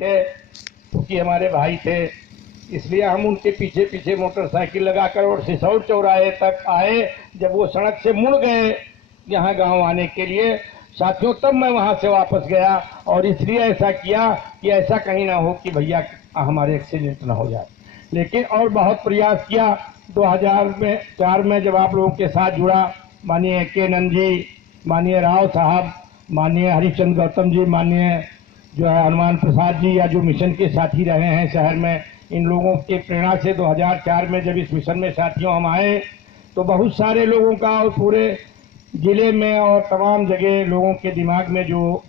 थे, क्योंकि हमारे भाई थे, इसलिए हम उनके पीछे पीछे मोटरसाइकिल लगाकर और सिसौड़ चौराहे तक आए। जब वो सड़क से मुड़ गए यहाँ गांव आने के लिए साथियों, तब मैं वहां से वापस गया और इसलिए ऐसा किया कि ऐसा कहीं ना हो कि भैया हमारे एक्सीडेंट ना हो जाए। लेकिन और बहुत प्रयास किया। 2004 में जब आप लोगों के साथ जुड़ा, माननीय के नंद जी, माननीय राव साहब, माननीय हरिश्चंद्र गौतम जी, माननीय जो है हनुमान प्रसाद जी, या जो मिशन के साथी रहे हैं शहर में, इन लोगों के प्रेरणा से 2004 में जब इस मिशन में साथियों हम आए तो बहुत सारे लोगों का और पूरे जिले में और तमाम जगह लोगों के दिमाग में जो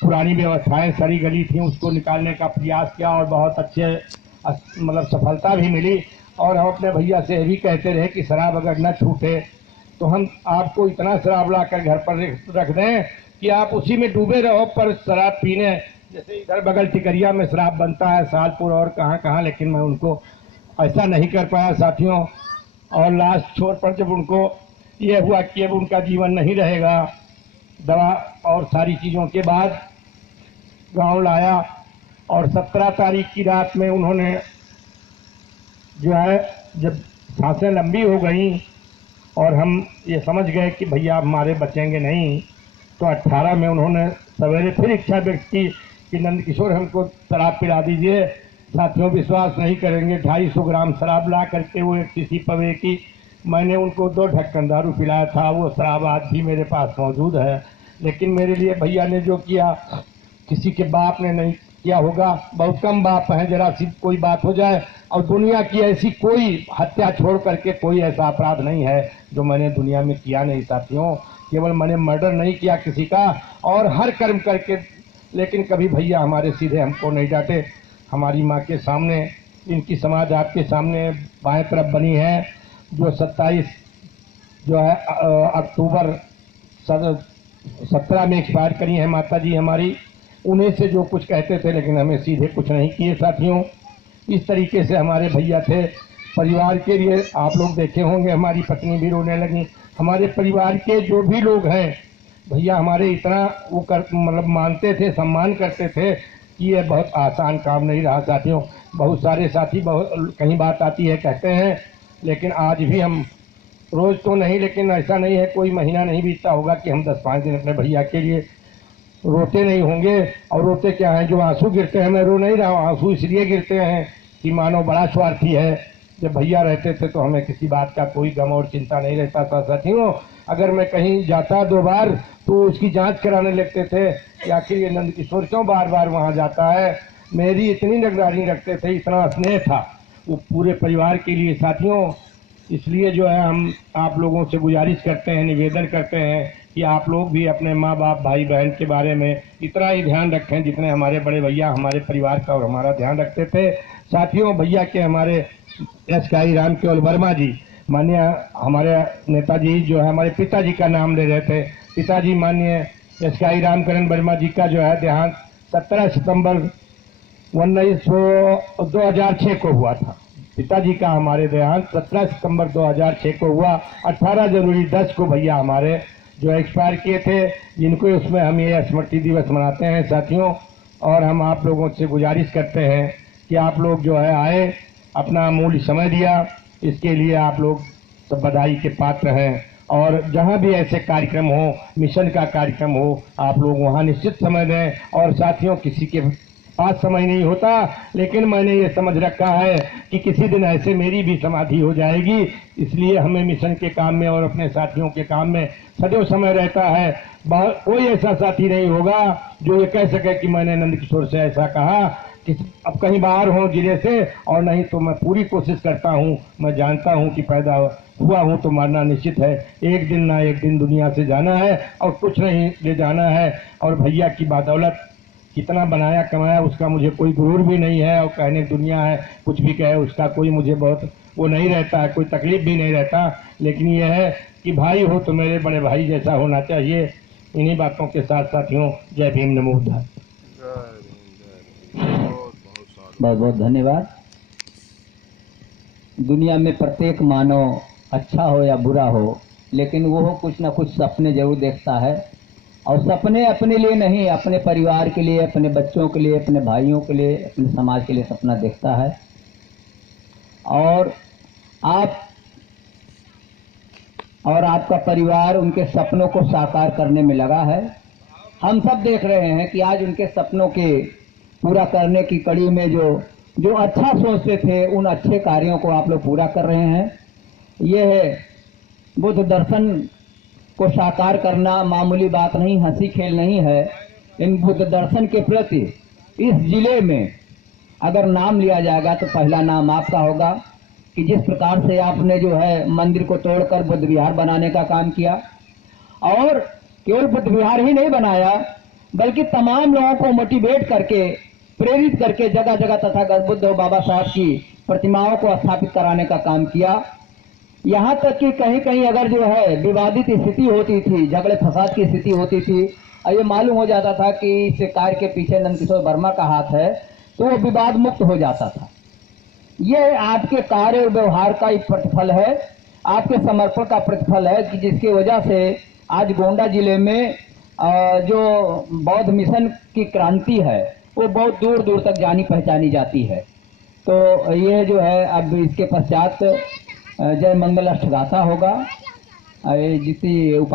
पुरानी व्यवस्थाएं सड़ी गली थी उसको निकालने का प्रयास किया और बहुत अच्छे मतलब सफलता भी मिली। और हम अपने भैया से भी कहते रहे कि शराब अगर न छूटे तो हम आपको इतना शराब लाकर घर पर रख दें कि आप उसी में डूबे रहो, पर शराब पीने, जैसे इधर बगल टिकरिया में शराब बनता है, सालपुर और कहाँ कहाँ, लेकिन मैं उनको ऐसा नहीं कर पाया साथियों। और लास्ट छोर पर जब उनको ये हुआ कि अब उनका जीवन नहीं रहेगा, दवा और सारी चीज़ों के बाद गांव लाया और 17 तारीख की रात में उन्होंने जो है, जब सांसें लंबी हो गई और हम ये समझ गए कि भैया हमारे बचेंगे नहीं, तो 18 में उन्होंने सवेरे फिर इच्छा व्यक्त की कि नंद किशोर हमको शराब पिला दीजिए। साथियों विश्वास नहीं करेंगे, 250 ग्राम शराब ला करके वो एक शीशी पवे की मैंने उनको 2 ढक्कन दारू पिलाया था। वो शराब आज भी मेरे पास मौजूद है। लेकिन मेरे लिए भैया ने जो किया किसी के बाप ने नहीं किया होगा। बहुत कम बाप हैं, जरा सी कोई बात हो जाए, और दुनिया की ऐसी कोई हत्या छोड़ करके कोई ऐसा अपराध नहीं है जो मैंने दुनिया में किया नहीं साथियों। केवल मैंने मर्डर नहीं किया किसी का, और हर कर्म करके, लेकिन कभी भैया हमारे सीधे हमको नहीं डांटे। हमारी माँ के सामने, इनकी समाज आपके सामने बाएं तरफ बनी है, जो 27 जो है अक्टूबर 17 में एक्सपायर करी है माता जी हमारी। उन्हें से जो कुछ कहते थे, लेकिन हमें सीधे कुछ नहीं किए साथियों। इस तरीके से हमारे भैया थे। परिवार के लिए आप लोग देखे होंगे, हमारी पत्नी भी रोने लगी। हमारे परिवार के जो भी लोग हैं, भैया हमारे इतना वो मतलब मानते थे, सम्मान करते थे कि ये बहुत आसान काम नहीं रहा साथियों। बहुत सारे साथी बहुत कहीं बात आती है कहते हैं, लेकिन आज भी हम रोज़ तो नहीं, लेकिन ऐसा नहीं है कोई महीना नहीं बीतता होगा कि हम 10-5 दिन अपने भैया के लिए रोते नहीं होंगे। और रोते क्या है, जो आंसू गिरते हैं, मैं रो नहीं रहा हूँ, आंसू इसलिए गिरते हैं कि मानो बड़ा स्वार्थी है। जब भैया रहते थे तो हमें किसी बात का कोई गम और चिंता नहीं रहता था साथियों। अगर मैं कहीं जाता 2 बार तो उसकी जांच कराने लगते थे कि आखिर ये नंद किशोर क्यों बार बार वहाँ जाता है। मेरी इतनी निगरानी रखते थे, इतना स्नेह था वो पूरे परिवार के लिए साथियों। इसलिए जो है हम आप लोगों से गुजारिश करते हैं, निवेदन करते हैं कि आप लोग भी अपने माँ बाप भाई बहन के बारे में इतना ही ध्यान रखें जितने हमारे बड़े भैया हमारे परिवार का और हमारा ध्यान रखते थे साथियों। भैया के हमारे एस.काई राम केवल वर्मा जी, माननीय हमारे नेताजी जो है हमारे पिताजी का नाम ले रहे थे, पिताजी माननीय एस.काई रामकरण वर्मा जी का जो है देहांत 17 सितंबर 2006 को हुआ था। पिताजी का हमारे देहांत 17 सितंबर 2006 को हुआ। 18 जनवरी 10 को भैया हमारे जो एक्सपायर किए थे, जिनको उसमें हम ये स्मृति दिवस मनाते हैं साथियों। और हम आप लोगों से गुजारिश करते हैं कि आप लोग जो है आए, अपना अमूल्य समय दिया, इसके लिए आप लोग सब बधाई के पात्र हैं। और जहां भी ऐसे कार्यक्रम हो, मिशन का कार्यक्रम हो, आप लोग वहां निश्चित समय दें। और साथियों किसी के पास समय नहीं होता, लेकिन मैंने ये समझ रखा है कि किसी दिन ऐसे मेरी भी समाधि हो जाएगी, इसलिए हमें मिशन के काम में और अपने साथियों के काम में सदैव समय रहता है। कोई ऐसा साथी नहीं होगा जो ये कह सके कि मैंने नंद किशोर से ऐसा कहा कि अब कहीं बाहर हो जिले से, और नहीं तो मैं पूरी कोशिश करता हूँ। मैं जानता हूँ कि पैदा हुआ हूँ तो मरना निश्चित है, एक दिन ना एक दिन दुनिया से जाना है और कुछ नहीं ले जाना है। और भैया की बदौलत कितना बनाया कमाया उसका मुझे कोई गुरूर भी नहीं है, और कहने दुनिया है कुछ भी कहे उसका कोई मुझे बहुत वो नहीं रहता है, कोई तकलीफ भी नहीं रहता। लेकिन यह है कि भाई हो तो मेरे बड़े भाई जैसा होना चाहिए। इन्हीं बातों के साथ साथियों, जय भीम नमो बुद्धाय। बहुत बहुत धन्यवाद। दुनिया में प्रत्येक मानव अच्छा हो या बुरा हो, लेकिन वो कुछ ना कुछ सपने जरूर देखता है। और सपने अपने लिए नहीं, अपने परिवार के लिए, अपने बच्चों के लिए, अपने भाइयों के लिए, अपने समाज के लिए सपना देखता है। और आपका परिवार उनके सपनों को साकार करने में लगा है। हम सब देख रहे हैं कि आज उनके सपनों के पूरा करने की कड़ी में जो अच्छा सोचते थे, उन अच्छे कार्यों को आप लोग पूरा कर रहे हैं। यह बुद्ध दर्शन को साकार करना मामूली बात नहीं, हंसी खेल नहीं है। इन बुद्ध दर्शन के प्रति इस जिले में अगर नाम लिया जाएगा तो पहला नाम आपका होगा कि जिस प्रकार से आपने जो है मंदिर को तोड़कर बुद्ध विहार बनाने का काम किया, और केवल बुद्ध विहार ही नहीं बनाया बल्कि तमाम लोगों को मोटिवेट करके, प्रेरित करके जगह जगह तथागत बुद्ध और बाबा साहब की प्रतिमाओं को स्थापित कराने का काम किया। यहाँ तक कि कहीं कहीं अगर जो है विवादित स्थिति होती थी, झगड़े फसाद की स्थिति होती थी, और ये मालूम हो जाता था कि इस कार्य के पीछे नंदकिशोर वर्मा का हाथ है, तो वो विवाद मुक्त हो जाता था। ये आपके कार्य और व्यवहार का एक प्रतिफल है, आपके समर्पण का प्रतिफल है कि जिसकी वजह से आज गोंडा जिले में जो बौद्ध मिशन की क्रांति है वो बहुत दूर दूर तक जानी पहचानी जाती है। तो ये जो है अब इसके पश्चात जय मंगल अष्टगाथा होगा, जिसकी